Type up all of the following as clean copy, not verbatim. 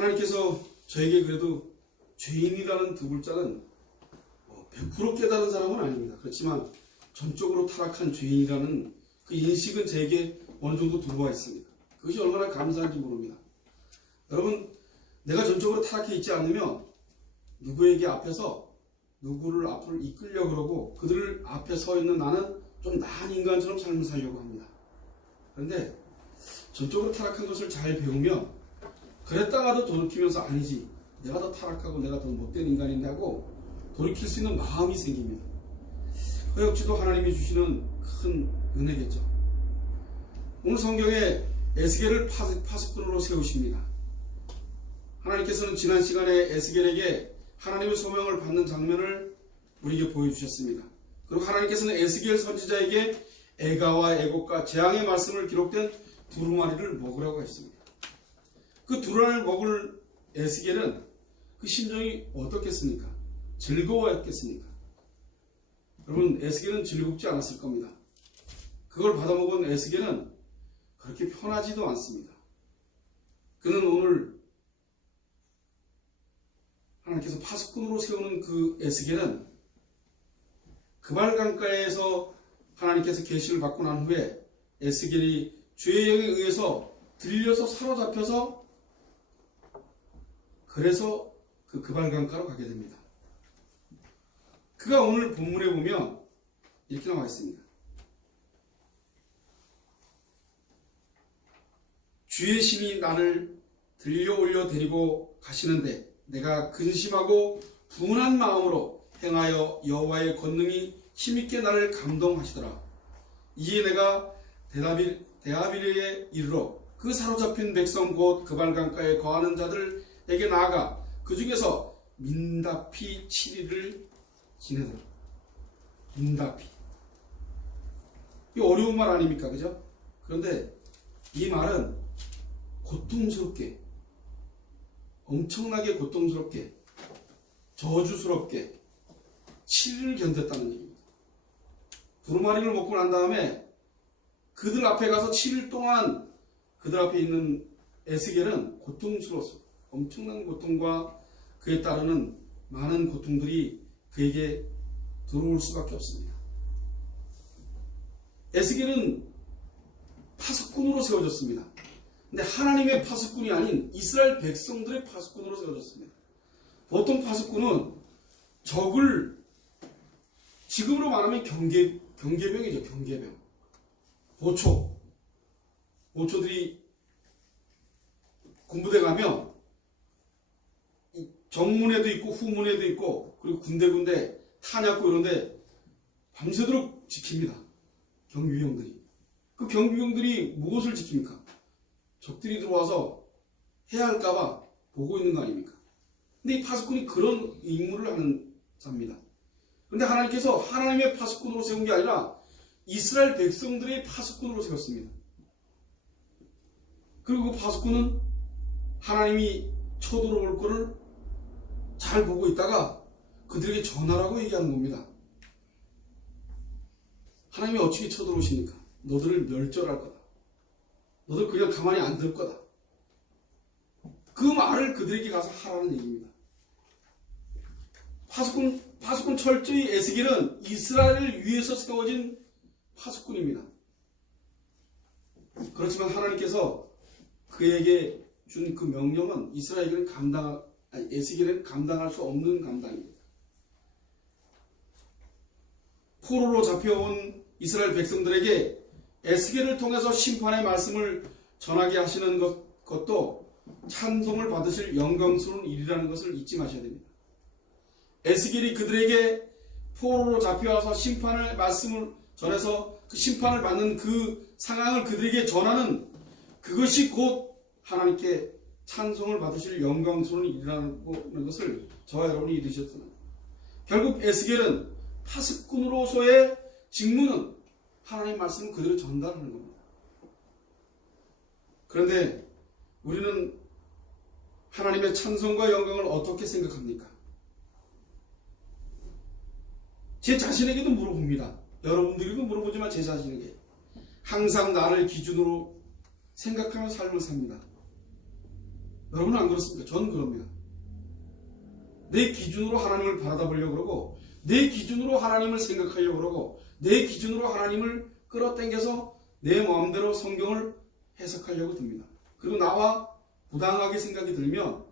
하나님께서 저에게 그래도 죄인이라는 두 글자는 100% 깨달은 사람은 아닙니다. 그렇지만 전적으로 타락한 죄인이라는 그 인식은 제게 어느 정도 들어와 있습니다. 그것이 얼마나 감사한지 모릅니다. 여러분, 내가 전적으로 타락해 있지 않으면 누구에게 앞에서 누구를 앞으로 이끌려고 그러고 그들을 앞에 서 있는 나는 좀 나은 인간처럼 삶을 살려고 합니다. 그런데 전적으로 타락한 것을 잘 배우면 그랬다가도 돌이키면서 아니지, 내가 더 타락하고 내가 더 못된 인간인데 하고 돌이킬 수 있는 마음이 생깁니다. 그 역시도 하나님이 주시는 큰 은혜겠죠. 오늘 성경에 에스겔을 파수꾼으로 세우십니다. 하나님께서는 지난 시간에 에스겔에게 하나님의 소명을 받는 장면을 우리에게 보여주셨습니다. 그리고 하나님께서는 에스겔 선지자에게 애가와 애곡과 재앙의 말씀을 기록된 두루마리를 먹으라고 했습니다. 그 두루마리를 먹을 에스겔은 그 심정이 어떻겠습니까? 즐거워했겠습니까? 여러분, 에스겔은 즐겁지 않았을 겁니다. 그걸 받아먹은 에스겔은 그렇게 편하지도 않습니다. 그는 오늘 하나님께서 파수꾼으로 세우는 그 에스겔은 그발강가에서 하나님께서 계시를 받고 난 후에 에스겔이 주의 영에 의해서 들려서 사로잡혀서 그래서 그 그발강가로 가게 됩니다. 그가 오늘 본문에 보면 이렇게 나와 있습니다. 주의 신이 나를 들려 올려 데리고 가시는데 내가 근심하고 분한 마음으로 행하여 여호와의 권능이 힘있게 나를 감동하시더라. 이에 내가 데아빌에 이르러 그 사로잡힌 백성 곧 그발강가에 거하는 자들에게 나아가 그 중에서 민다피 7일을 지내더라. 민다피. 이 어려운 말 아닙니까? 그죠? 그런데 이 말은 고통스럽게, 엄청나게 고통스럽게, 저주스럽게 7일을 견뎠다는 얘기입니다. 두루마리를 먹고 난 다음에 그들 앞에 가서 7일 동안 그들 앞에 있는 에스겔은 고통스러웠어요. 엄청난 고통과 그에 따르는 많은 고통들이 그에게 들어올 수밖에 없습니다. 에스겔은 파수꾼으로 세워졌습니다. 근데 하나님의 파수꾼이 아닌 이스라엘 백성들의 파수꾼으로 세워졌습니다. 보통 파수꾼은 적을, 지금으로 말하면 경계병이죠. 경계병. 보초들이 군부대 가면 정문에도 있고 후문에도 있고 그리고 군데군데 탄약고 이런데 밤새도록 지킵니다. 경비병들이. 그 경비병들이 무엇을 지킵니까? 적들이 들어와서 해야 할까봐 보고 있는 거 아닙니까? 근데 이 파수꾼이 그런 임무를 하는 자입니다. 그런데 하나님께서 하나님의 파수꾼으로 세운 게 아니라 이스라엘 백성들의 파수꾼으로 세웠습니다. 그리고 그 파수꾼은 하나님이 쳐들어올 거를 잘 보고 있다가 그들에게 전하라고 얘기하는 겁니다. 하나님이 어떻게 쳐들어오십니까? 너들을 멸절할 거다. 너들 그냥 가만히 안 둘 거다. 그 말을 그들에게 가서 하라는 얘기입니다. 파수꾼 철저히 에스겔은 이스라엘을 위해서 세워진 파수꾼입니다. 그렇지만 하나님께서 그에게 준 그 명령은 에스겔은 감당할 수 없는 감당입니다. 포로로 잡혀온 이스라엘 백성들에게 에스겔을 통해서 심판의 말씀을 전하게 하시는 것도 찬송을 받으실 영광스러운 일이라는 것을 잊지 마셔야 됩니다. 에스겔이 그들에게 포로로 잡혀와서 심판의 말씀을 전해서 그 심판을 받는 그 상황을 그들에게 전하는 그것이 곧 하나님께 찬송을 받으실 영광스러운 일이라는 것을 저와 여러분이 잊으셨던 겁니다. 결국 에스겔은 파수꾼으로서의 직무는 하나님의 말씀을 그대로 전달하는 겁니다. 그런데 우리는 하나님의 찬송과 영광을 어떻게 생각합니까? 제 자신에게도 물어봅니다. 여러분들에게도 물어보지만 제 자신에게 항상 나를 기준으로 생각하며 삶을 삽니다. 여러분은 안 그렇습니까? 전 그럽니다. 내 기준으로 하나님을 바라보려고 그러고, 내 기준으로 하나님을 생각하려고 그러고, 내 기준으로 하나님을 끌어당겨서 내 마음대로 성경을 해석하려고 듭니다. 그리고 나와 부당하게 생각이 들면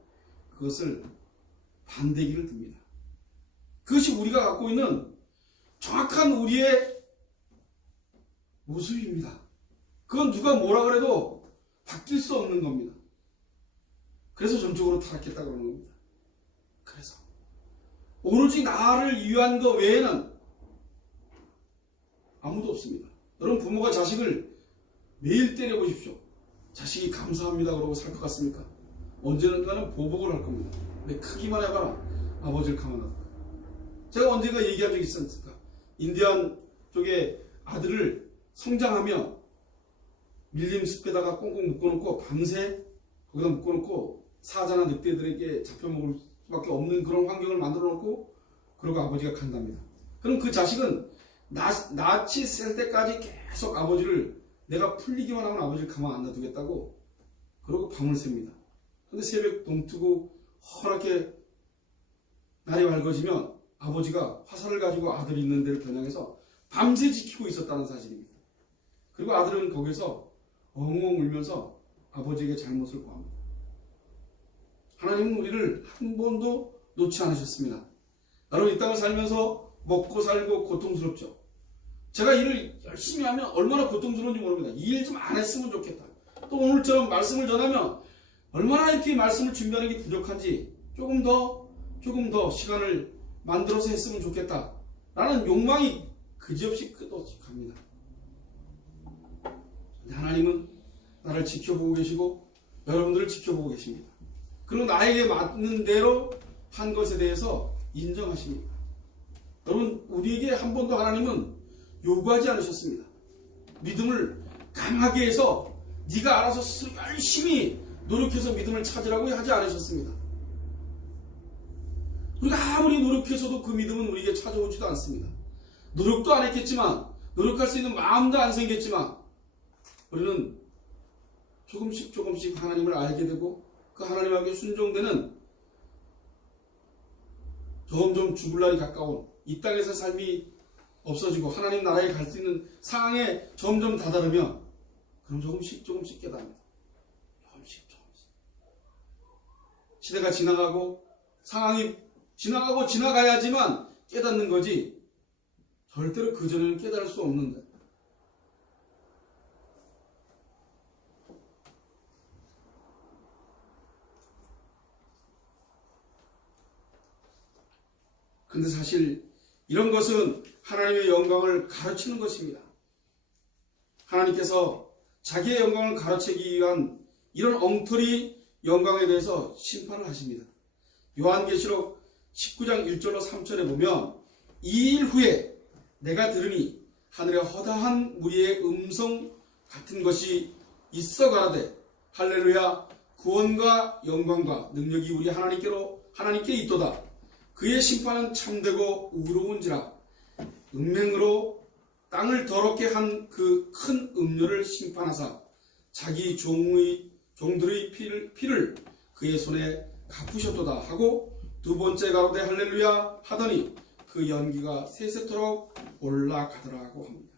그것을 반대기를 듭니다. 그것이 우리가 갖고 있는 정확한 우리의 모습입니다. 그건 누가 뭐라 그래도 바뀔 수 없는 겁니다. 그래서 전적으로 타락했다 그러는 겁니다. 그래서 오로지 나를 위한 것 외에는 아무도 없습니다. 여러분, 부모가 자식을 매일 때려보십시오. 자식이 감사합니다 그러고 살 것 같습니까? 언젠가는 보복을 할 겁니다. 내 크기만 해봐라. 아버지를 가만하다. 제가 언젠가 얘기한 적이 있었습니까? 인디안 쪽에 아들을 성장하며 밀림 숲에다가 꽁꽁 묶어놓고 밤새 거기다 묶어놓고 사자나 늑대들에게 잡혀먹을 수밖에 없는 그런 환경을 만들어놓고 그러고 아버지가 간답니다. 그럼 그 자식은 낯이 셀 때까지 계속 아버지를 내가 풀리기만 하면 아버지를 가만 안 놔두겠다고 그러고 밤을 셉니다. 근데 새벽 동트고 허랗게 날이 밝아지면 아버지가 화살을 가지고 아들이 있는 데를 겨냥해서 밤새 지키고 있었다는 사실입니다. 그리고 아들은 거기서 엉엉 울면서 아버지에게 잘못을 고합니다. 하나님은 우리를 한 번도 놓지 않으셨습니다. 여러분, 이 땅을 살면서 먹고 살고 고통스럽죠. 제가 일을 열심히 하면 얼마나 고통스러운지 모릅니다. 이 일 좀 안 했으면 좋겠다. 또 오늘처럼 말씀을 전하면 얼마나 이렇게 말씀을 준비하는 게 부족한지 조금 더 시간을 만들어서 했으면 좋겠다 라는 욕망이 그지없이 갑니다. 하나님은 나를 지켜보고 계시고 여러분들을 지켜보고 계십니다. 그리고 나에게 맞는 대로 한 것에 대해서 인정하십니다. 여러분, 우리에게 한 번도 하나님은 요구하지 않으셨습니다. 믿음을 강하게 해서 네가 알아서 스스로 열심히 노력해서 믿음을 찾으라고 하지 않으셨습니다. 우리가 아무리 노력해서도 그 믿음은 우리에게 찾아오지도 않습니다. 노력도 안 했겠지만, 노력할 수 있는 마음도 안 생겼지만 우리는 조금씩 하나님을 알게 되고 그 하나님에게 순종되는 점점 죽을 날이 가까운 이 땅에서 삶이 없어지고 하나님 나라에 갈 수 있는 상황에 점점 다다르면 그럼 조금씩 깨닫습니다. 조금씩. 시대가 지나가고 상황이 지나가고 지나가야지만 깨닫는 거지 절대로 그전에는 깨달을 수 없는데. 근데 사실 이런 것은 하나님의 영광을 가르치는 것입니다. 하나님께서 자기의 영광을 가르치기 위한 이런 엉터리 영광에 대해서 심판을 하십니다. 요한계시록 19장 1절로 3절에 보면 이 일 후에 내가 들으니 하늘에 허다한 무리의 음성 같은 것이 있어 가라되 할렐루야 구원과 영광과 능력이 우리 하나님께 있도다. 그의 심판은 참되고 의로운지라 은맹으로 땅을 더럽게 한 그 큰 음료를 심판하사 자기 종들의 피를 그의 손에 갚으셨도다 하고 두 번째 가로되 할렐루야 하더니 그 연기가 세세토록 올라가더라고 합니다.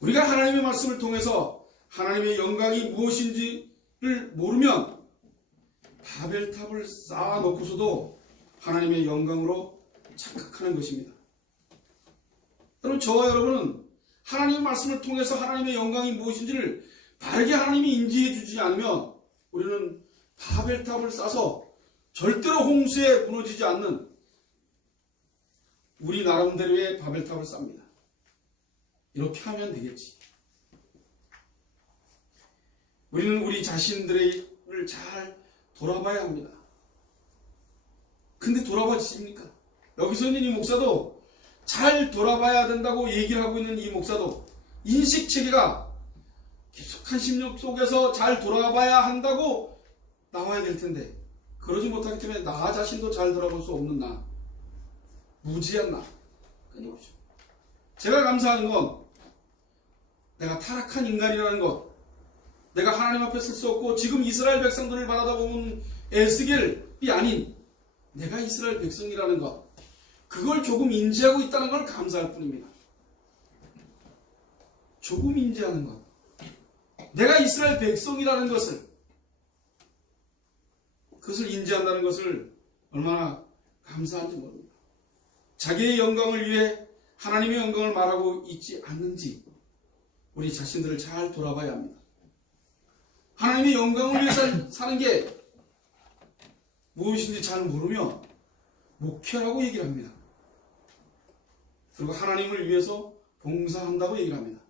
우리가 하나님의 말씀을 통해서 하나님의 영광이 무엇인지를 모르면 바벨탑을 쌓아놓고서도 하나님의 영광으로 착각하는 것입니다. 여러분, 저와 여러분은 하나님의 말씀을 통해서 하나님의 영광이 무엇인지를 바르게 하나님이 인지해 주지 않으면 우리는 바벨탑을 쌓아서 절대로 홍수에 무너지지 않는 우리 나름대로의 바벨탑을 쌓습니다. 이렇게 하면 되겠지. 우리는 우리 자신들을 잘 돌아봐야 합니다. 근데 돌아봐지십니까? 여기서 있는 이 목사도 잘 돌아봐야 된다고 얘기를 하고 있는 이 목사도 인식체계가 깊숙한 심령 속에서 잘 돌아봐야 한다고 나와야 될 텐데 그러지 못하기 때문에 나 자신도 잘 돌아볼 수 없는 나, 무지한 나, 끊임없이. 제가 감사하는 건 내가 타락한 인간이라는 것, 내가 하나님 앞에 쓸 수 없고 지금 이스라엘 백성들을 바라다 보면 에스겔이 아닌 내가 이스라엘 백성이라는 것, 그걸 조금 인지하고 있다는 걸 감사할 뿐입니다. 조금 인지하는 것, 내가 이스라엘 백성이라는 것을, 그것을 인지한다는 것을 얼마나 감사한지 모릅니다. 자기의 영광을 위해 하나님의 영광을 말하고 있지 않는지 우리 자신들을 잘 돌아봐야 합니다. 하나님의 영광을 위해 사는 게 무엇인지 잘 모르며 목회라고 얘기를 합니다. 그리고 하나님을 위해서 봉사한다고 얘기를 합니다.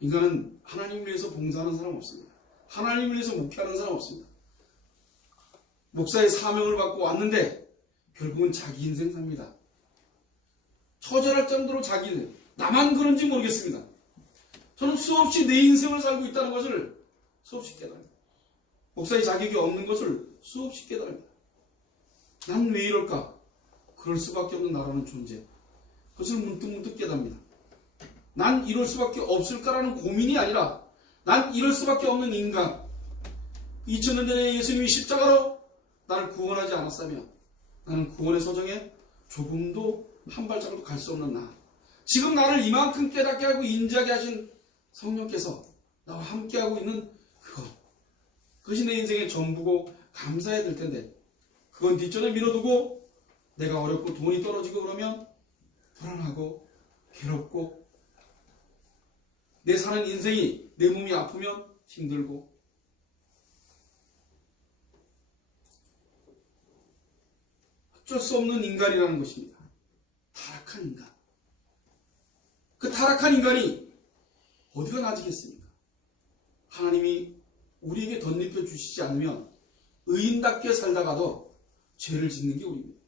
인간은 하나님을 위해서 봉사하는 사람 없습니다. 하나님을 위해서 목회하는 사람 없습니다. 목사의 사명을 받고 왔는데 결국은 자기 인생 삽니다. 처절할 정도로 자기 인생, 나만 그런지 모르겠습니다. 저는 수없이 내 인생을 살고 있다는 것을 수없이 깨달습니다. 목사의 자격이 없는 것을 수없이 깨달습니다. 난 왜 이럴까? 그럴 수밖에 없는 나라는 존재. 그것을 문득문득 깨닫습니다. 난 이럴 수밖에 없을까라는 고민이 아니라 난 이럴 수밖에 없는 인간. 2000년 전에 예수님이 십자가로 나를 구원하지 않았다면 나는 구원의 소정에 조금도 한 발짝도 갈 수 없는 나. 지금 나를 이만큼 깨닫게 하고 인지하게 하신 성령께서 나와 함께하고 있는 그것이 내 인생의 전부고 감사해야 될 텐데 그건 뒷전에 밀어두고 내가 어렵고 돈이 떨어지고 그러면 불안하고 괴롭고 내 사는 인생이 내 몸이 아프면 힘들고 어쩔 수 없는 인간이라는 것입니다. 타락한 인간. 그 타락한 인간이 어디가 나아지겠습니까? 하나님이 우리에게 덧입혀 주시지 않으면 의인답게 살다가도 죄를 짓는 게 우리입니다.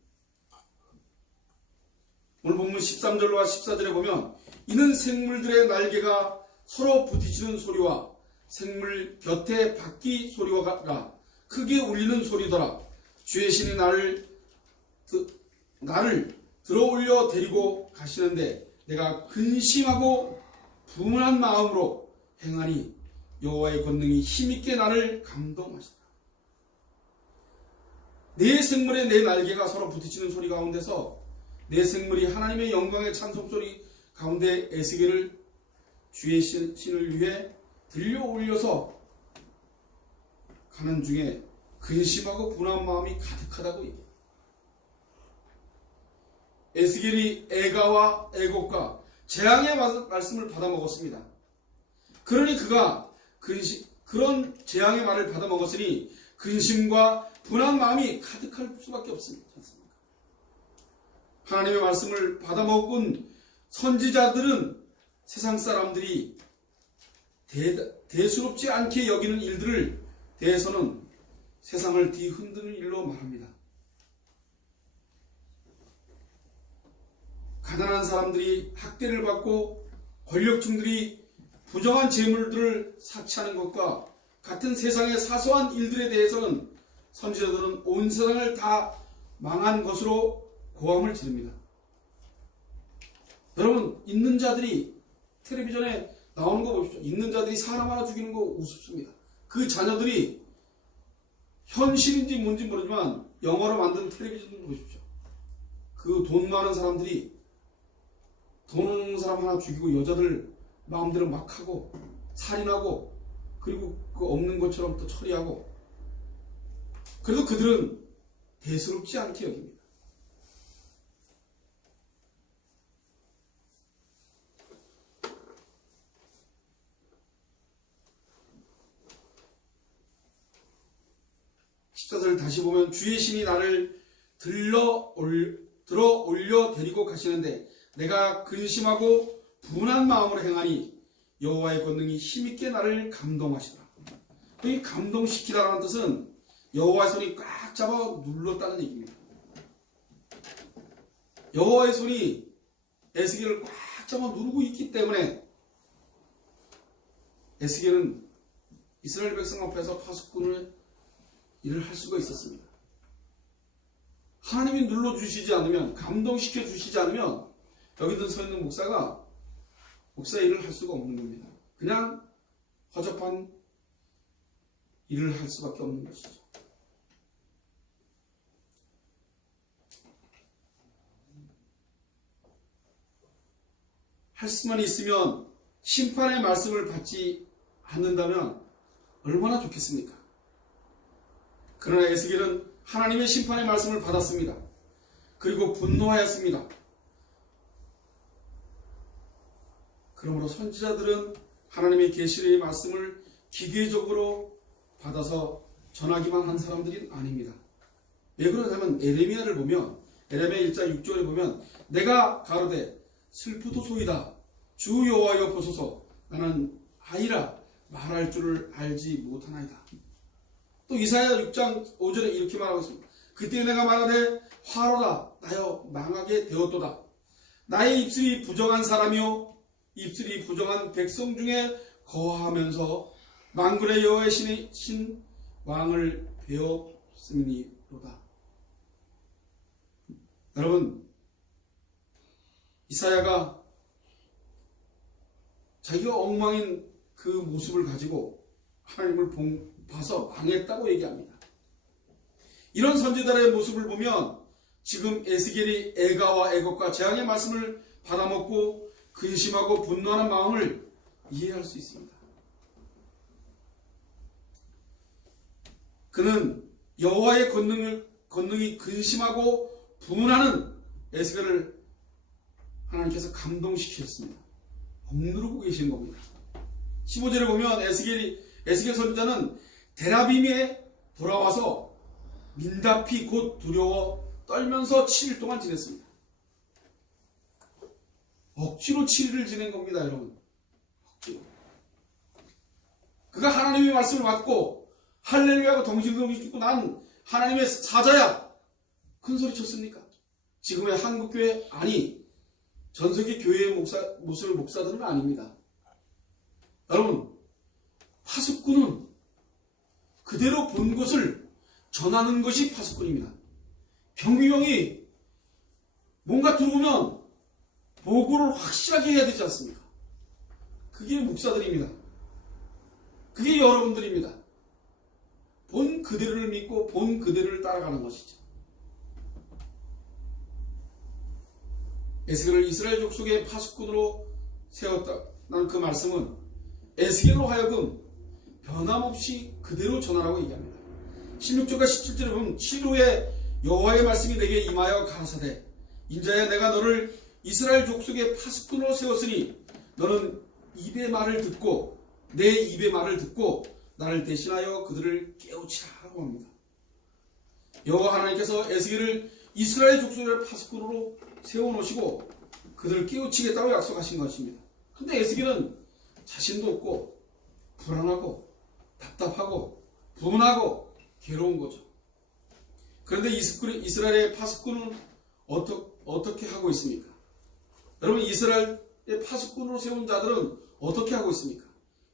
오늘 본문 13절과 14절에 보면 이는 생물들의 날개가 서로 부딪히는 소리와 생물 곁에 바퀴 소리와 크게 울리는 소리더라. 주의 신이 나를 들어올려 데리고 가시는데 내가 근심하고 분한 마음으로 행하니 여호와의 권능이 힘있게 나를 감동하시다. 내 생물의 내 날개가 서로 부딪히는 소리 가운데서 내 생물이 하나님의 영광의 찬송소리 가운데 에스겔을 주의 신을 위해 들려 올려서 가는 중에 근심하고 분한 마음이 가득하다고 얘기해요. 에스겔이 애가와 애곡과 재앙의 말씀을 받아먹었습니다. 그러니 그가 그런 재앙의 말을 받아먹었으니 근심과 분한 마음이 가득할 수밖에 없습니다. 하나님의 말씀을 받아먹은 선지자들은 세상 사람들이 대수롭지 않게 여기는 일들을 대해서는 세상을 뒤흔드는 일로 말합니다. 가난한 사람들이 학대를 받고 권력층들이 부정한 재물들을 사치하는 것과 같은 세상의 사소한 일들에 대해서는 선지자들은 온 세상을 다 망한 것으로 고함을 지릅니다. 여러분, 있는 자들이 텔레비전에 나오는 거 보십시오. 있는 자들이 사람 하나 죽이는 거 우습습니다. 그 자녀들이 현실인지 뭔지 모르지만 영화로 만든 텔레비전 보십시오. 그 돈 많은 사람들이 돈 없는 사람 하나 죽이고 여자들 마음대로 막 하고 살인하고 그리고 그 없는 것처럼 또 처리하고 그래도 그들은 대수롭지 않게 여깁니다. 를 다시 보면 주의 신이 나를 들어 올려 데리고 가시는데 내가 근심하고 분한 마음으로 행하니 여호와의 권능이 힘있게 나를 감동하시더라. 이 감동시키다라는 뜻은 여호와의 손이 꽉 잡아 눌렀다는 얘기입니다. 여호와의 손이 에스겔을 꽉 잡아 누르고 있기 때문에 에스겔은 이스라엘 백성 앞에서 파수꾼을 일을 할 수가 있었습니다. 하나님이 눌러주시지 않으면, 감동시켜 주시지 않으면 여기든 서 있는 목사의 일을 할 수가 없는 겁니다. 그냥 허접한 일을 할 수밖에 없는 것이죠. 할 수만 있으면 심판의 말씀을 받지 않는다면 얼마나 좋겠습니까? 그러나 에스겔은 하나님의 심판의 말씀을 받았습니다. 그리고 분노하였습니다. 그러므로 선지자들은 하나님의 계시의 말씀을 기계적으로 받아서 전하기만 한 사람들이 아닙니다. 왜 그러냐면 에레미야를 보면 에레미야 1장 6절에 보면 내가 가로되 슬프도소이다 주 여호와여 보소서 나는 아이라 말할 줄을 알지 못하나이다. 또 이사야 6장 5절에 이렇게 말하고 있습니다. 그때 내가 말하되 화로다 나여 망하게 되었도다. 나의 입술이 부정한 사람이요 입술이 부정한 백성 중에 거하면서 만군의 여호와의 신 왕을 배웠음이로다. 여러분, 이사야가 자기가 엉망인 그 모습을 가지고 하나님을 봐서 망했다고 얘기합니다. 이런 선지자들의 모습을 보면 지금 에스겔이 애가와 애곡과 재앙의 말씀을 받아먹고 근심하고 분노하는 마음을 이해할 수 있습니다. 그는 여호와의 권능이 근심하고 분하는 에스겔을 하나님께서 감동시키셨습니다. 억누르고 계신 겁니다. 15절에 보면 에스겔 선지자는 데라빔에 돌아와서 민답히 곧 두려워 떨면서 7일 동안 지냈습니다. 억지로 7일을 지낸 겁니다, 여러분. 억지로. 그가 하나님의 말씀을 받고 할렐루야하고 덩실덩실 죽고 난 하나님의 사자야. 큰 소리 쳤습니까? 지금의 한국교회 아니 전세기 교회의 모습의 목사들은 아닙니다. 여러분, 파수꾼은 그대로 본 것을 전하는 것이 파수꾼입니다. 경비병이 뭔가 들어오면 보고를 확실하게 해야 되지 않습니까? 그게 목사들입니다. 그게 여러분들입니다. 본 그대로를 믿고 본 그대로를 따라가는 것이죠. 에스겔을 이스라엘 족속의 파수꾼으로 세웠다는 그 말씀은 에스겔로 하여금 변함없이 그대로 전하라고 얘기합니다. 16절과 17절에 보면 7일 후에 여호와의 말씀이 내게 임하여 가라사대 인자야 내가 너를 이스라엘 족속의 파수꾼으로 세웠으니 너는 입의 말을 듣고 내 입의 말을 듣고 나를 대신하여 그들을 깨우치라고 합니다. 여호와 하나님께서 에스겔을 이스라엘 족속의 파수꾼으로 세워놓으시고 그들을 깨우치겠다고 약속하신 것입니다. 근데 에스겔은 자신도 없고 불안하고 답답하고 분하고 괴로운 거죠. 그런데 이스라엘의 파수꾼은 어떻게 하고 있습니까? 여러분, 이스라엘의 파수꾼으로 세운 자들은 어떻게 하고 있습니까?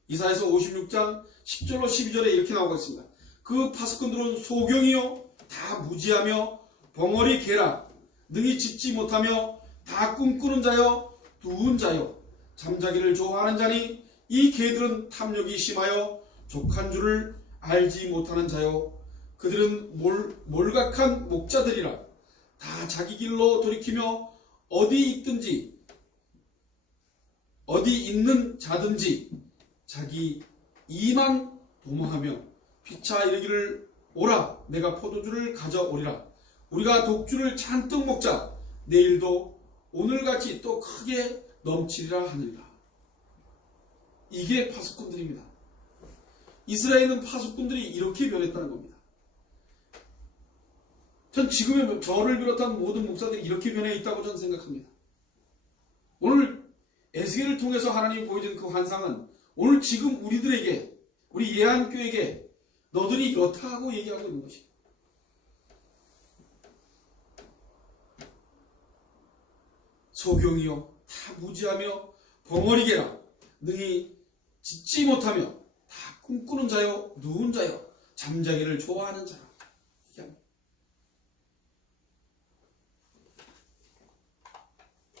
이사야서 56장 10절로 12절에 이렇게 나오고 있습니다. 그 파수꾼들은 소경이요 다 무지하며 벙어리 개라 능히 짖지 못하며 다 꿈꾸는 자여 두은 자여 잠자기를 좋아하는 자니 이 개들은 탐욕이 심하여 족한 줄을 알지 못하는 자여 그들은 몰각한 목자들이라 다 자기 길로 돌이키며 어디 있는 자든지 자기 이만 도모하며 피차 이르기를 오라 내가 포도주를 가져오리라 우리가 독주를 잔뜩 먹자 내일도 오늘같이 또 크게 넘치리라 하느니라. 이게 파수꾼들입니다. 이스라엘은 파수꾼들이 이렇게 변했다는 겁니다. 전 지금의 저를 비롯한 모든 목사들이 이렇게 변해 있다고 저는 생각합니다. 오늘 에스겔을 통해서 하나님이 보여준 그 환상은 오늘 지금 우리들에게 우리 예한교회에게 너들이 이렇다 하고 얘기하고 있는 것입니다. 소경이요 다 무지하며 벙어리개라 능히 짖지 못하며 다 꿈꾸는 자요 누운 자요 잠자기를 좋아하는 자라.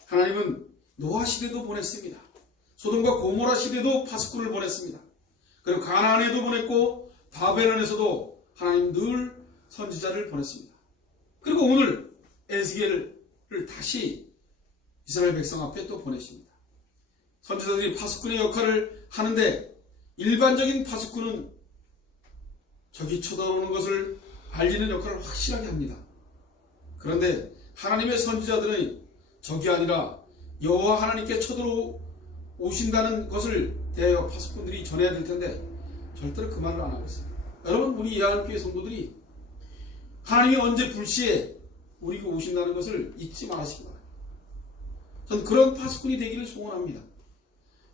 하나님은 노아 시대도 보냈습니다. 소돔과 고모라 시대도 파수꾼을 보냈습니다. 그리고 가나안에도 보냈고 바벨론에서도 하나님 늘 선지자를 보냈습니다. 그리고 오늘 에스겔을 다시 이스라엘 백성 앞에 또 보내십니다. 선지자들이 파수꾼의 역할을 하는데 일반적인 파수꾼은 적이 쳐들어오는 것을 알리는 역할을 확실하게 합니다. 그런데 하나님의 선지자들은 적이 아니라 여호와 하나님께 쳐들어오신다는 것을 대하여 파수꾼들이 전해야 될 텐데 절대로 그 말을 안 하고 있습니다. 여러분, 우리 예하나님교회 성도들이 하나님이 언제 불시에 우리에게 오신다는 것을 잊지 마시기 바랍니다. 전 그런 파수꾼이 되기를 소원합니다.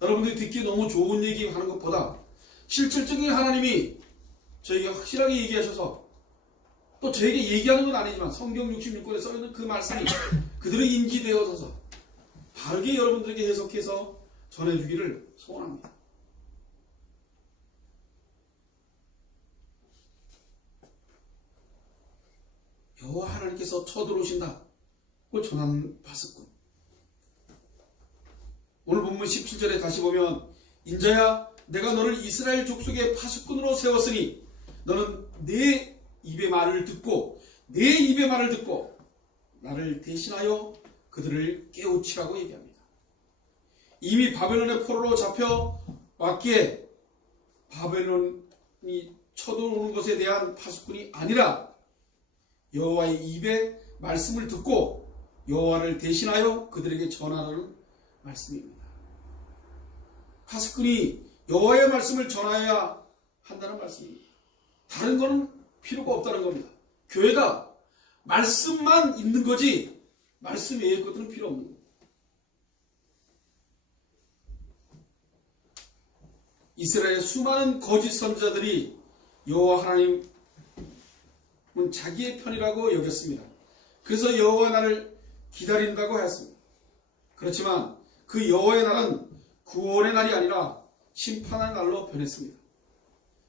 여러분들이 듣기에 너무 좋은 얘기하는 것보다 실질적인 하나님이 저에게 확실하게 얘기하셔서 또 저에게 얘기하는 건 아니지만 성경 66권에 써있는 그 말씀이 그들의 인지되어져서 바르게 여러분들에게 해석해서 전해주기를 소원합니다. 여호와 하나님께서 쳐들어오신다고 전하는 파수꾼. 오늘 본문 17절에 다시 보면 인자야 내가 너를 이스라엘 족속의 파수꾼으로 세웠으니 너는 내 입의 말을 듣고 나를 대신하여 그들을 깨우치라고 얘기합니다. 이미 바벨론의 포로로 잡혀왔기에 바벨론이 쳐들어오는 것에 대한 파수꾼이 아니라 여호와의 입의 말씀을 듣고 여호와를 대신하여 그들에게 전하라는 말씀입니다. 파수꾼이 여호와의 말씀을 전하여야 한다는 말씀입니다. 다른 거는 필요가 없다는 겁니다. 교회가 말씀만 있는 거지 말씀 외의 것들은 필요 없는 겁니다. 이스라엘의 수많은 거짓 선지자들이 여호와 하나님은 자기의 편이라고 여겼습니다. 그래서 여호와 나를 기다린다고 하였습니다. 그렇지만 그 여호와의 날은 구원의 날이 아니라 심판의 날로 변했습니다.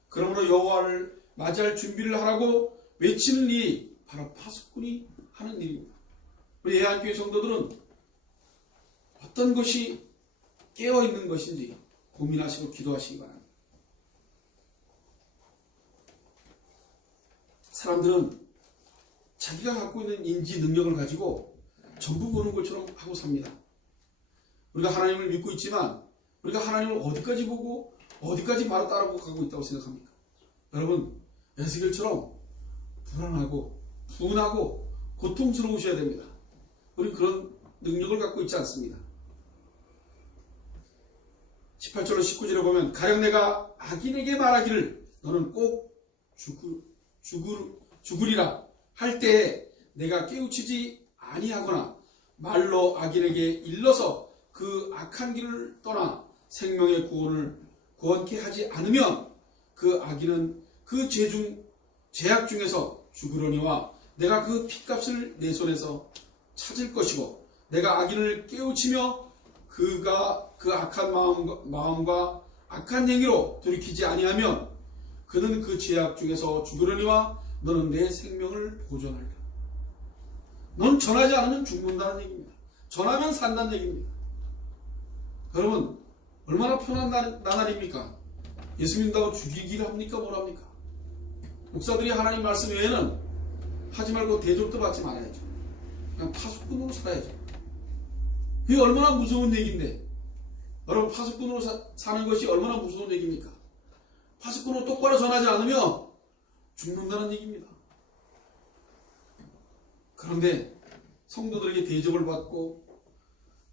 그러므로 여호와를 맞이할 준비를 하라고 외치는 일이 바로 파수꾼이 하는 일입니다. 우리 예한교회 성도들은 어떤 것이 깨어있는 것인지 고민하시고 기도하시기 바랍니다. 사람들은 자기가 갖고 있는 인지 능력을 가지고 전부 보는 것처럼 하고 삽니다. 우리가 하나님을 믿고 있지만 우리가 하나님을 어디까지 보고 어디까지 바로 따라가고 가고 있다고 생각합니까? 여러분, 에스겔처럼 불안하고 분하고 고통스러우셔야 됩니다. 우리는 그런 능력을 갖고 있지 않습니다. 18절로 19절에 보면 가령 내가 악인에게 말하기를 너는 꼭 죽으리라 할 때에 내가 깨우치지 아니하거나 말로 악인에게 일러서 그 악한 길을 떠나 생명의 구원케 하지 않으면 그 악인은 그 죄악 중에서 죽으려니와 내가 그 핏값을 내 손에서 찾을 것이고 내가 악인을 깨우치며 그가 그 악한 마음과 악한 행위로 돌이키지 아니하면 그는 그 죄악 중에서 죽으려니와 너는 내 생명을 보존하리라. 넌 전하지 않으면 죽는다는 얘기입니다. 전하면 산다는 얘기입니다. 여러분, 얼마나 편한 나날입니까? 예수 믿는다고 죽이기를 합니까? 뭘 합니까? 목사들이 하나님 말씀 외에는 하지 말고 대접도 받지 말아야죠. 그냥 파수꾼으로 살아야죠. 그게 얼마나 무서운 얘기인데, 여러분, 파수꾼으로 사는 것이 얼마나 무서운 얘기입니까? 파수꾼으로 똑바로 전하지 않으면 죽는다는 얘기입니다. 그런데 성도들에게 대접을 받고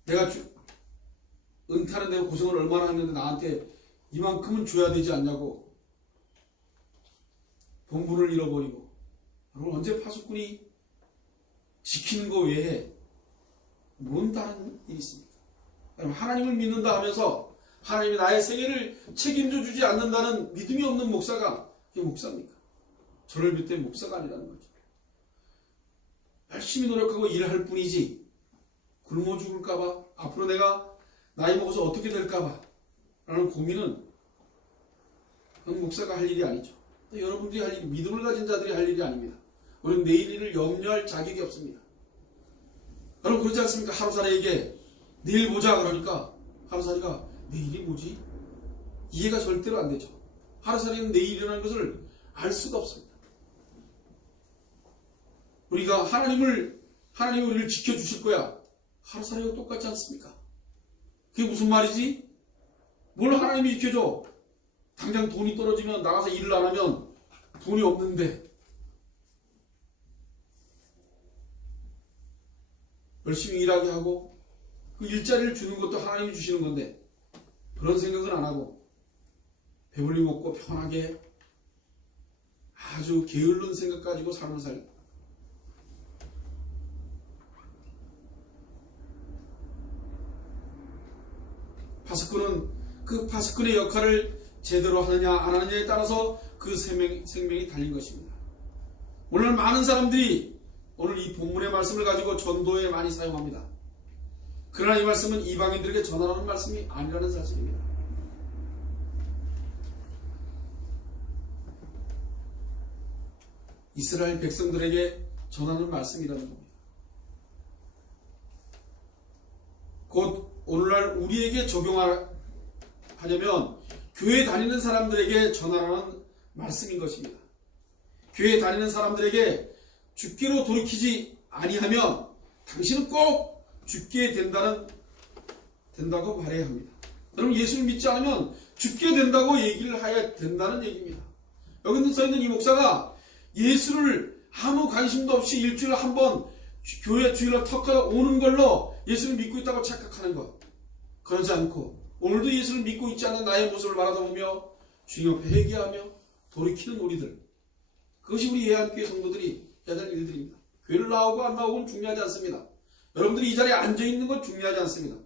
내가 은퇴하는 데 고생을 얼마나 했는데 나한테 이만큼은 줘야 되지 않냐고 본분을 잃어버리고, 여러분, 언제 파수꾼이 지키는 거 외에 뭔 다른 일이 있습니까? 하나님을 믿는다 하면서 하나님이 나의 생애를 책임져 주지 않는다는 믿음이 없는 목사가 이게 목사입니까? 저를 비롯해 목사가 아니라는 거죠. 열심히 노력하고 일할 뿐이지 굶어 죽을까봐, 앞으로 내가 나이 먹어서 어떻게 될까봐 라는 고민은 목사가 할 일이 아니죠. 여러분들이 할 일, 믿음을 가진 자들이 할 일이 아닙니다. 우리는 내일 일을 염려할 자격이 없습니다. 여러분, 그렇지 않습니까? 하루살이에게 내일 보자 그러니까 하루살이가 내일이 뭐지? 이해가 절대로 안 되죠. 하루살이는 내일이라는 것을 알 수가 없습니다. 우리가 하나님이 우리를 지켜주실 거야. 하루살이와 똑같지 않습니까? 그게 무슨 말이지? 뭘 하나님이 지켜줘? 당장 돈이 떨어지면 나가서 일을 안 하면 돈이 없는데 열심히 일하게 하고 그 일자리를 주는 것도 하나님이 주시는 건데 그런 생각은 안 하고 배불리 먹고 편하게 아주 게을른 생각 가지고 삶을 살고 파수꾼은 그 파수꾼의 역할을 제대로 하느냐 안 하느냐에 따라서 그 생명이 달린 것입니다. 오늘 많은 사람들이 오늘 이 본문의 말씀을 가지고 전도에 많이 사용합니다. 그러나 이 말씀은 이방인들에게 전하라는 말씀이 아니라는 사실입니다. 이스라엘 백성들에게 전하는 말씀이라는 겁니다. 곧 오늘날 우리에게 적용하려면 교회 다니는 사람들에게 전하라는 말씀인 것입니다. 교회 다니는 사람들에게 죽기로 돌이키지 아니하면 당신은 꼭 죽게 된다고 말해야 합니다. 여러분 예수를 믿지 않으면 죽게 된다고 얘기를 해야 된다는 얘기입니다. 여기 써있는 이 목사가 예수를 아무 관심도 없이 일주일에 한 번 교회 주일날 턱하러 오는 걸로 예수를 믿고 있다고 착각하는 것. 그러지 않고 오늘도 예수를 믿고 있지 않은 나의 모습을 바라보며 주님 앞에 회개하며 돌이키는 우리들. 그것이 우리 예한교회 성도들이 해야 될 일들입니다. 교회를 나오고 안 나오고는 중요하지 않습니다. 여러분들이 이 자리에 앉아있는 건 중요하지 않습니다.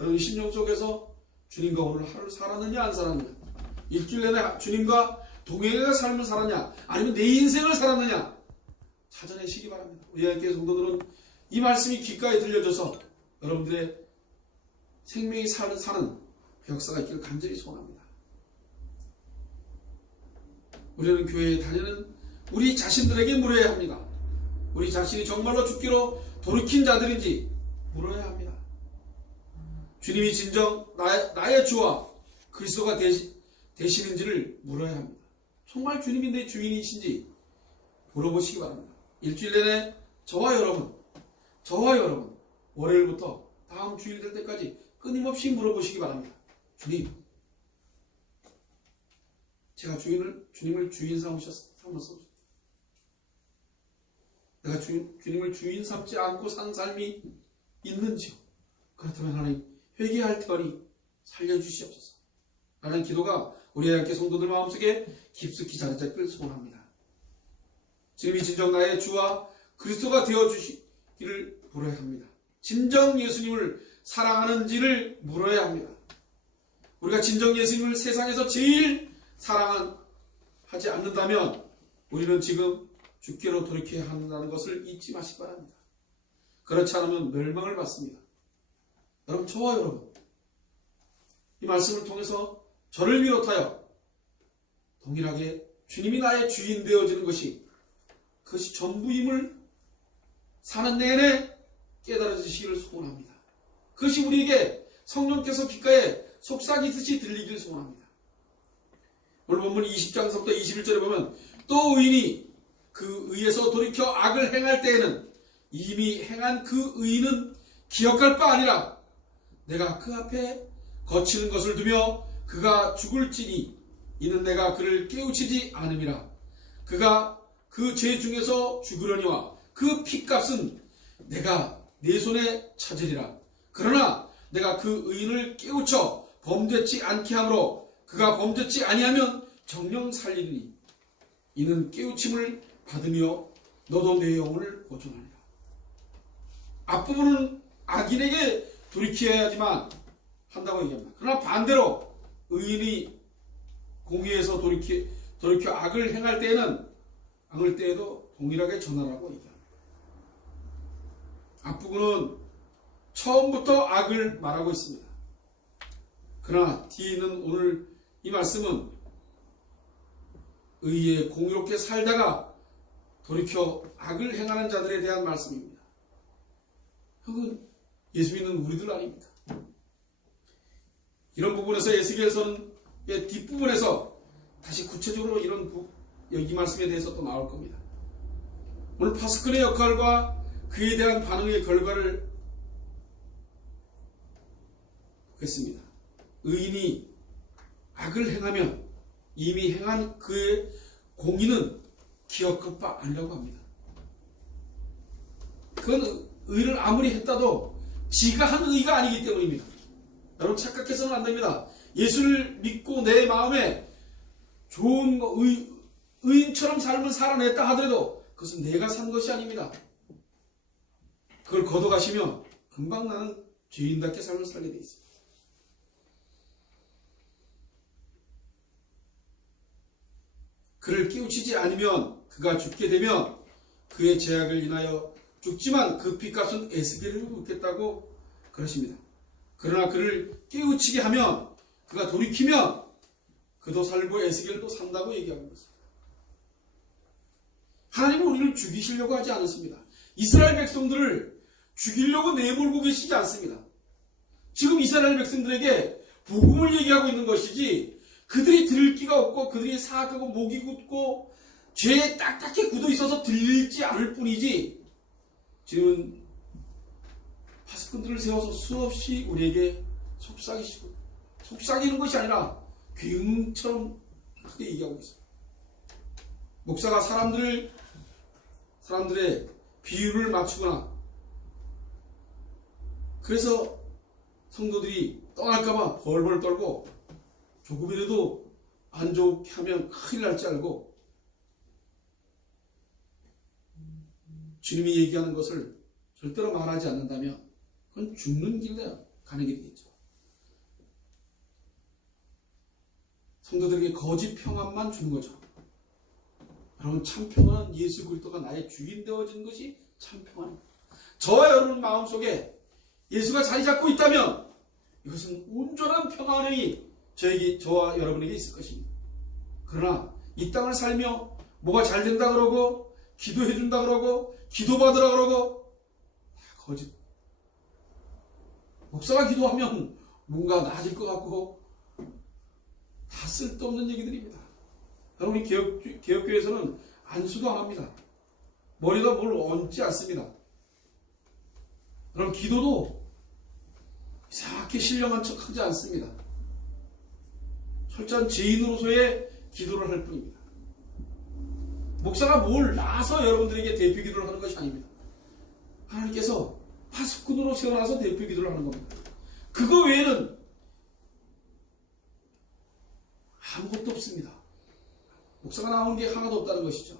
여러분 심령 속에서 주님과 오늘 하루를 살았느냐 안 살았느냐, 일주일 내내 주님과 동행의 삶을 살았냐 아니면 내 인생을 살았느냐 찾아내시기 바랍니다. 우리 예한교회 성도들은 이 말씀이 귓가에 들려져서 여러분들의 생명이 사는 그 역사가 있기를 간절히 소원합니다. 우리는 교회에 다니는 우리 자신들에게 물어야 합니다. 우리 자신이 정말로 죽기로 돌이킨 자들인지 물어야 합니다. 주님이 진정 나의 주와 그리스도가 되시는지를 물어야 합니다. 정말 주님이 내 주인이신지 물어보시기 바랍니다. 일주일 내내 저와 여러분 월요일부터 다음 주일 될 때까지 끊임없이 물어보시기 바랍니다. 주님, 제가 주님을 주인 삼았어. 내가 주님을 주인 삼지 않고 산 삶이 있는지요? 그렇다면 하나님 회개할 터니 살려주시옵소서. 라는 기도가 우리 예한교회 성도들 마음속에 깊숙이 자리 잡기를 소원합니다. 주님이 진정 나의 주와 그리스도가 되어주시기를 물어야 합니다. 진정 예수님을 사랑하는지를 물어야 합니다. 우리가 진정 예수님을 세상에서 제일 사랑하지 않는다면 우리는 지금 죽기로 돌이켜야 한다는 것을 잊지 마시기 바랍니다. 그렇지 않으면 멸망을 받습니다. 여러분, 저와 여러분, 이 말씀을 통해서 저를 비롯하여 동일하게 주님이 나의 주인 되어지는 그것이 전부임을 사는 내내 깨달아지시기를 소원합니다. 그것이 우리에게 성령께서 귓가에 속삭이듯이 들리기를 소원합니다. 오늘 본문 20장서부터 21절에 보면 또 의인이 그 의에서 돌이켜 악을 행할 때에는 이미 행한 그 의인은 기억할 바 아니라 내가 그 앞에 거치는 것을 두며 그가 죽을지니 이는 내가 그를 깨우치지 않음이라. 그가 그 죄 중에서 죽으려니와 그 핏값은 내가 내 손에 찾으리라. 그러나 내가 그 의인을 깨우쳐 범죄치 않게 하므로 그가 범죄치 아니하면 정령 살리리니 이는 깨우침을 받으며 너도 내 영혼을 보존하리라. 앞부분은 악인에게 돌이켜야지만 한다고 얘기합니다. 그러나 반대로 의인이 공의에서 돌이켜 악을 행할 때에도 동일하게 전하라고 얘기합니다. 앞부분은 처음부터 악을 말하고 있습니다. 그러나 뒤에 있는 오늘 이 말씀은 의에 공의롭게 살다가 돌이켜 악을 행하는 자들에 대한 말씀입니다. 그건 예수 믿는 우리들 아닙니까? 이런 부분에서 에스겔서는 뒷부분에서 다시 구체적으로 이 말씀에 대해서 또 나올 겁니다. 오늘 파스칼의 역할과 그에 대한 반응의 결과를 보겠습니다. 의인이 악을 행하면 이미 행한 그의 공의는 기억할 바 아니라고 합니다. 그건 의를 아무리 했다도 지가 한 의가 아니기 때문입니다. 여러분 착각해서는 안 됩니다. 예수를 믿고 내 마음에 좋은 의인처럼 삶을 살아냈다 하더라도 그것은 내가 산 것이 아닙니다. 그걸 걷어가시면 금방 나는 죄인답게 삶을 살게 돼 있습니다. 그를 깨우치지 않으면 그가 죽게 되면 그의 죄악을 인하여 죽지만 그 피값은 에스겔을 묻겠다고 그러십니다. 그러나 그를 깨우치게 하면 그가 돌이키면 그도 살고 에스겔도 산다고 얘기하고 있습니다. 하나님은 우리를 죽이시려고 하지 않았습니다. 이스라엘 백성들을 죽이려고 내몰고 계시지 않습니다. 지금 이스라엘 백성들에게 복음을 얘기하고 있는 것이지 그들이 들을 기가 없고 그들이 사악하고 목이 굳고 죄에 딱딱히 굳어 있어서 들리지 않을 뿐이지 지금은 파수꾼들을 세워서 수없이 우리에게 속삭이는 것이 아니라 귀흥처럼 크게 얘기하고 있어요. 목사가 사람들의 비유를 맞추거나 그래서 성도들이 떠날까봐 벌벌 떨고 조금이라도 안 좋게 하면 큰일 날 줄 알고 주님이 얘기하는 것을 절대로 말하지 않는다면 그건 죽는 길로 가는 길이겠죠. 성도들에게 거짓 평안만 주는 거죠. 여러분 참 평안은 예수 그리스도가 나의 주인 되어진 것이 참 평안입니다. 저와 여러분 마음속에 예수가 자리 잡고 있다면 이것은 온전한 평안이 저와 여러분에게 있을 것입니다. 그러나 이 땅을 살며 뭐가 잘 된다 그러고 기도해 준다 그러고 기도받으라 그러고 거짓. 목사가 기도하면 뭔가 나아질 것 같고 다 쓸데없는 얘기들입니다. 여러분이 개혁교회에서는 안수도 안 합니다. 머리가 뭘 얹지 않습니다. 그럼 기도도 이상하게 신령한 척 하지 않습니다. 철저한 죄인으로서의 기도를 할 뿐입니다. 목사가 뭘 나서 여러분들에게 대표 기도를 하는 것이 아닙니다. 하나님께서 파수꾼으로 세워놔서 대표 기도를 하는 겁니다. 그거 외에는 아무것도 없습니다. 목사가 나오는 게 하나도 없다는 것이죠.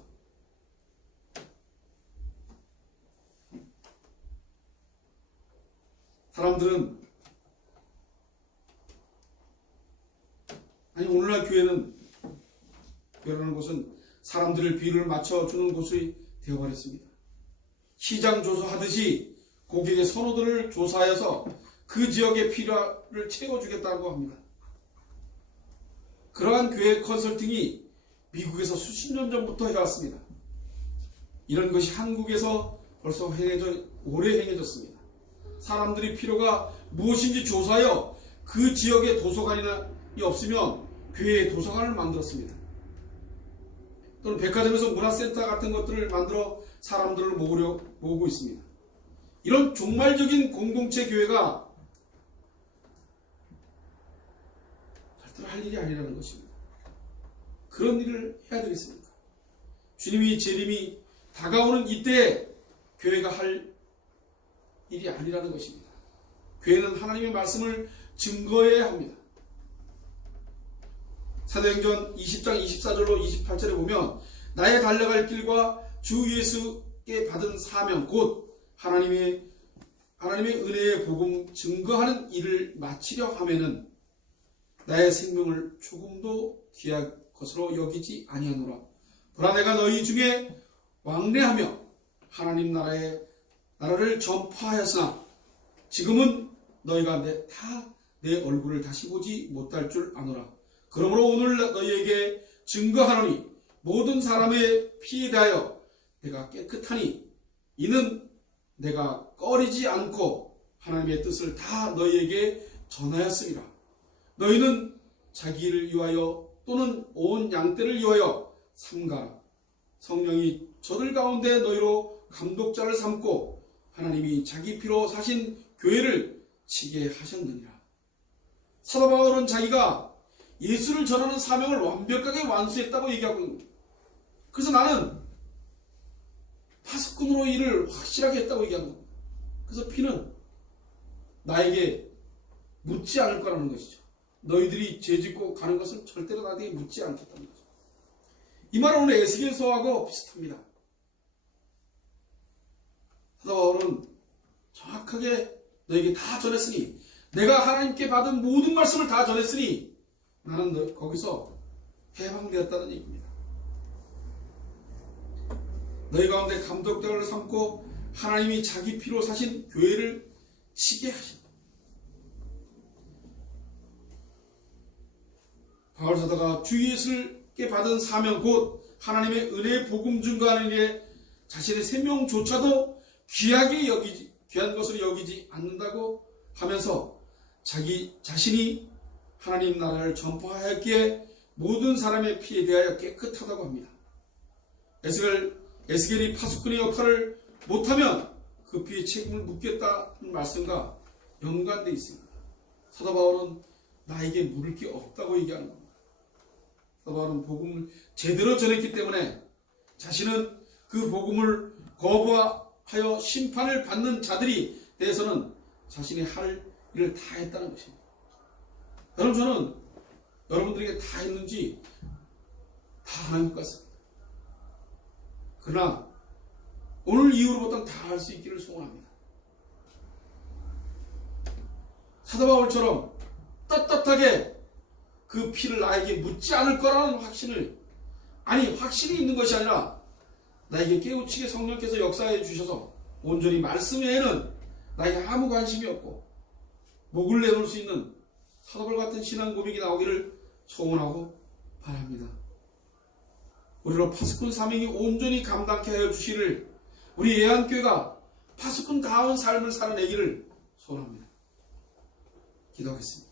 사람들은 오늘날 교회라는 곳은 사람들을 비율을 맞춰주는 곳이 되어버렸습니다. 시장 조사하듯이 고객의 선호도를 조사하여서 그 지역의 필요를 채워주겠다고 합니다. 그러한 교회 컨설팅이 미국에서 수십 년 전부터 해왔습니다. 이런 것이 한국에서 벌써 오래 행해졌습니다. 사람들이 필요가 무엇인지 조사하여 그 지역에 도서관이 없으면 교회에 도서관을 만들었습니다. 또는 백화점에서 문화센터 같은 것들을 만들어 사람들을 모으고 있습니다. 이런 종말적인 공동체 교회가 절대로 할 일이 아니라는 것입니다. 그런 일을 해야 되겠습니까? 주님이 재림이 다가오는 이때에 교회가 할 일이 아니라는 것입니다. 교회는 하나님의 말씀을 증거해야 합니다. 사도행전 20장 24절로 28절에 보면 나의 달려갈 길과 주 예수께 받은 사명 곧 하나님의 은혜의 복음 증거하는 일을 마치려 하면은 나의 생명을 조금도 귀한 것으로 여기지 아니하노라. 보라 내가 너희 중에 왕래하며 하나님 나라를 전파하였으나 지금은 너희가 내 얼굴을 다시 보지 못할 줄 아노라. 그러므로 오늘 너희에게 증거하노니 모든 사람의 피에 대하여 내가 깨끗하니 이는 내가 꺼리지 않고 하나님의 뜻을 다 너희에게 전하였습니다. 너희는 자기 일을 위하여 또는 온 양떼를 위하여 삼가라. 성령이 저들 가운데 너희로 감독자를 삼고 하나님이 자기 피로 사신 교회를 치게 하셨느니라. 사도 바울은 자기가 예수를 전하는 사명을 완벽하게 완수했다고 얘기하고 있는 거예요. 그래서 나는 파수꾼으로 일을 확실하게 했다고 얘기하는 겁니다. 그래서 피는 나에게 묻지 않을 거라는 것이죠. 너희들이 죄짓고 가는 것은 절대로 나에게 묻지 않겠다는 거죠. 이 말은 오늘 에스겔서하고 비슷합니다. 사도 바울은 정확하게 너에게 다 전했으니, 내가 하나님께 받은 모든 말씀을 다 전했으니 나는 거기서 해방되었다는 얘기입니다. 너희 가운데 감독자를 삼고 하나님이 자기 피로 사신 교회를 치게 하신다. 바울 사도가 주 예수께 받은 사명 곧 하나님의 은혜의 복음 증거하는 일에 자신의 생명조차도 귀한 것으로 여기지 않는다고 하면서 자기 자신이 하나님 나라를 전파하였기에 모든 사람의 피에 대하여 깨끗하다고 합니다. 에스겔이 파수꾼의 역할을 못하면 그 피에 책임을 묻겠다는 말씀과 연관되어 있습니다. 사도 바울은 나에게 물을 게 없다고 얘기하는 겁니다. 사도 바울은 복음을 제대로 전했기 때문에 자신은 그 복음을 거부하여 심판을 받는 자들이 대해서는 자신이 할 일을 다 했다는 것입니다. 여러분, 저는 여러분들에게 다 했는지 다 하는 것 같습니다. 그러나 오늘 이후로부터는 다 할 수 있기를 소원합니다. 사도 바울처럼 떳떳하게 그 피를 나에게 묻지 않을 거라는 확신이 있는 것이 아니라 나에게 깨우치게 성령께서 역사해 주셔서 온전히 말씀 외에는 나에게 아무 관심이 없고 목을 내놓을 수 있는 사도 바울 같은 신앙 고백이 나오기를 소원하고 바랍니다. 우리로 파수꾼 사명이 온전히 감당케 하여 주시를 우리 예한교회가 파수꾼다운 삶을 살아내기를 소원합니다. 기도하겠습니다.